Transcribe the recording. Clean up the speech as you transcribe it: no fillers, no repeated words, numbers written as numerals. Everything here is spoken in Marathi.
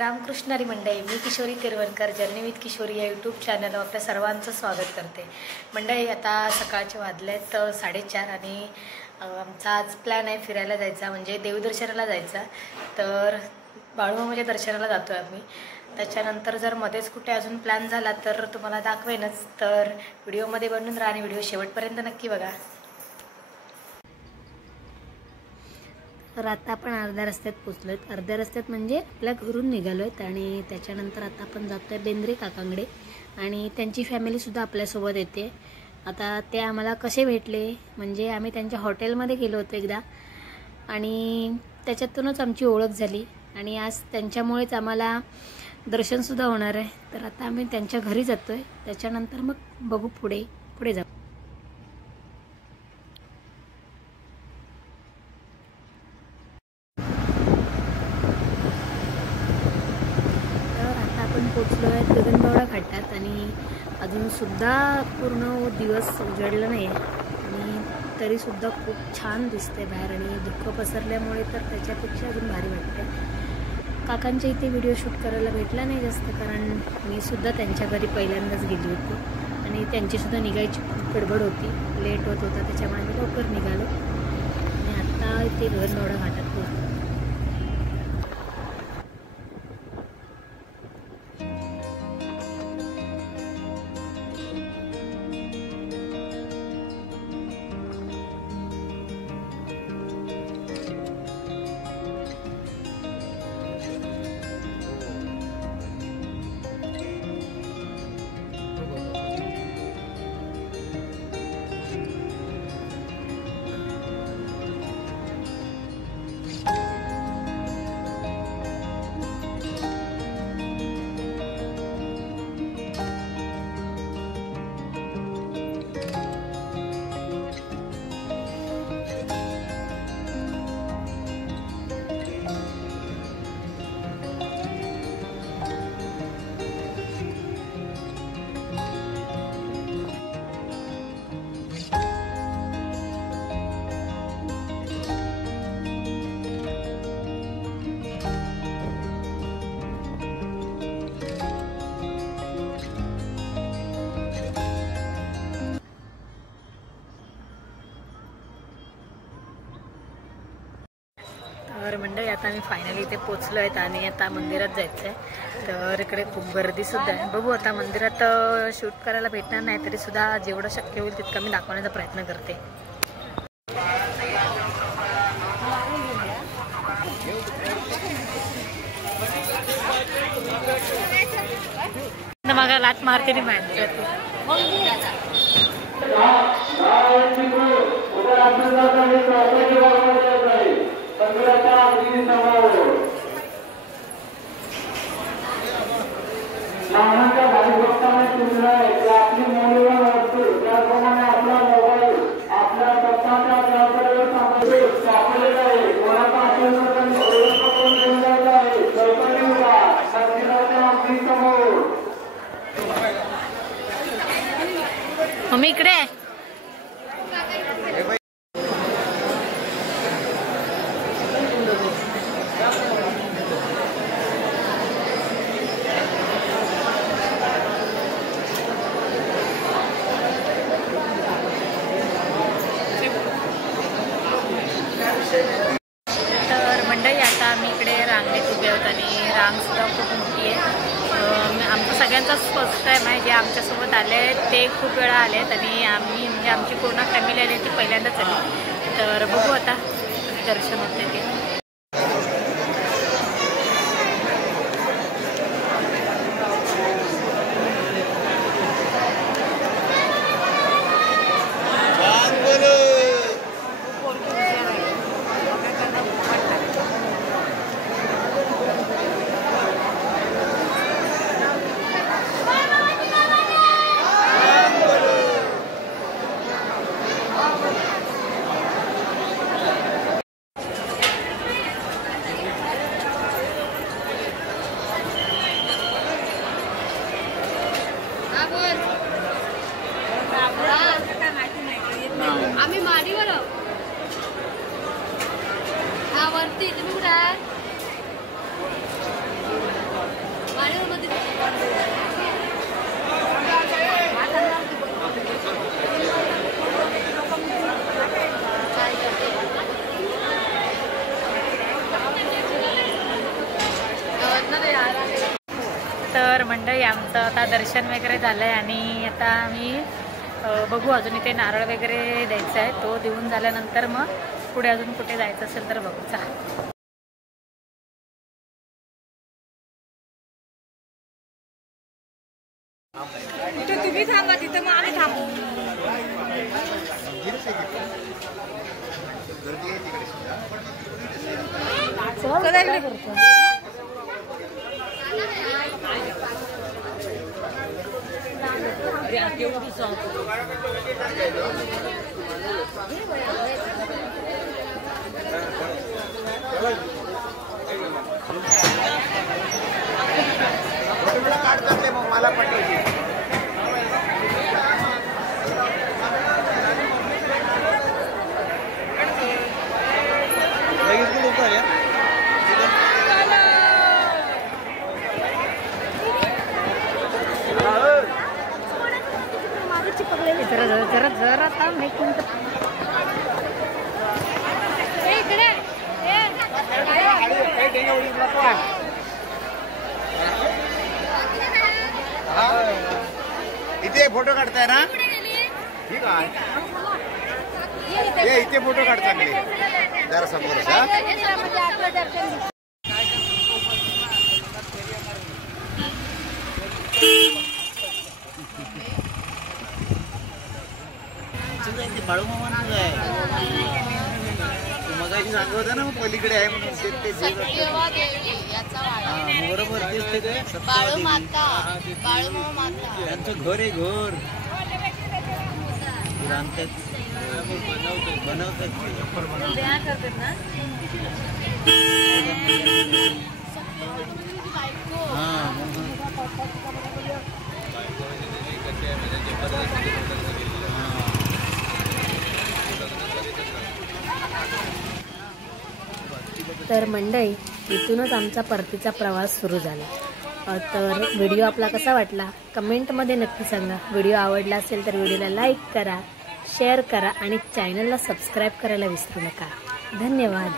रामकृष्णारी मंडळी, मी किशोरी तिरवणकर जर्नी विथ किशोरी या यूट्यूब चॅनलवर आपल्या सर्वांचं स्वागत करते. मंडळी, आता सकाळचे वाजलेत 4:30 आणि आमचा आज प्लॅन आहे फिरायला जायचा, म्हणजे देवदर्शनाला जायचा. तर बाळूमामाच्या दर्शनाला जातो आहे आम्ही. त्याच्यानंतर जर मध्येच कुठे अजून प्लॅन झाला तर तुम्हाला दाखवेनच. तर व्हिडिओमध्ये बनून राहा आणि व्हिडिओ शेवटपर्यंत नक्की बघा. तर आता आपण अर्ध्या रस्त्यात पोचलो आहेत. अर्ध्या रस्त्यात म्हणजे आपल्या घरून निघालो आहेत आणि त्याच्यानंतर आता आपण जातो आहे बेंद्रे काकांकडे आणि त्यांची फॅमिलीसुद्धा आपल्यासोबत येते. आता ते आम्हाला कसे भेटले म्हणजे आम्ही त्यांच्या हॉटेलमध्ये गेलो होतो एकदा आणि त्याच्यातूनच आमची ओळख झाली आणि आज त्यांच्यामुळेच आम्हाला दर्शनसुद्धा होणार आहे. तर आता आम्ही त्यांच्या घरी जातो आहे. त्याच्यानंतर मग बघू पुढे जाऊ. पोचलो आहे गगनबावडा घाटात आणि अजूनसुद्धा पूर्ण दिवस उजळला नाही आणि तरीसुद्धा खूप छान दिसते बाहेर आणि दुःख पसरल्यामुळे तर त्याच्यापेक्षा अजून भारी वाटते. काकांच्या इथे व्हिडिओ शूट करायला भेटला नाही जास्त, कारण मी सुद्धा त्यांच्या घरी पहिल्यांदाच गेली होती आणि त्यांचीसुद्धा निघायची खूप गडबड होती, लेट होत होता, त्याच्यामुळे मी लवकर निघालो आणि आत्ता इथे गगनबावडा घाटात पोचलो. तर मंडळी, आता आम्ही फायनली इथे पोचलो आहेत आणि आता मंदिरात जायचं आहे. तर इकडे खूप गर्दीसुद्धा आहे. बघू आता मंदिरात शूट करायला भेटणार नाही तरीसुद्धा जेवढं शक्य होईल तितकं मी दाखवण्याचा प्रयत्न करते. मग लात मारते नाही माहिती लहानांच्या भाविभक्तांना चिन्ह आहे की आपली मौल्यवान वस्तू त्याप्रमाणे आपला मोबाईल आपल्या स्वतःच्या जबाबदारीवर सापडलेला आहे. कोणाचा असेल तर त्यांनी ओळख करून घेऊन जायचं आहे. सरकारी उडा मंदिराच्या अगदी समोर. मम्मी इकडे तर मंडळी, आता आम्ही इकडे रांगेत उभे आहोत आणि रांगसुद्धा खूप मोठी आहे. आमचं सगळ्यांचाच फर्स्ट टाईम आहे. जे आमच्यासोबत आले आहेत ते खूप वेळा आले आहेत आणि आम्ही म्हणजे आमची पूर्ण फॅमिली आली ती पहिल्यांदाच आली. तर बघू आता दर्शन होते ते. तर मंडळी आमचं आता दर्शन वगैरे झालं आहे आणि आता आम्ही बघू अजून इथे नारळ वगैरे द्यायचा आहे, तो देऊन झाल्यानंतर मग पुढे अजून कुठे जायचं असेल तर बघू. चला. तुम्ही थांबा तिथं, मग आम्ही थांबू. मग मला पटेल. जरा थांब एक मिनिट. इथे फोटो काढताय ना? ठीक आहे, इथे फोटो काढता जरा समोर. बाळूमामांचं आहे, मगाशी सांगत होता ना, मग पलीकडे आहे म्हणून बरोबर. त्यांचं घर आहे, घर बनवतात तर मंडळी इथूनच आमचा परतीचा प्रवास सुरू झाला. तर व्हिडिओ आपला कसा वाटला कमेंटमध्ये नक्की सांगा. व्हिडिओ आवडला असेल तर व्हिडिओला लाईक करा, शेअर करा आणि चॅनलला सबस्क्राईब करायला विसरू नका. धन्यवाद.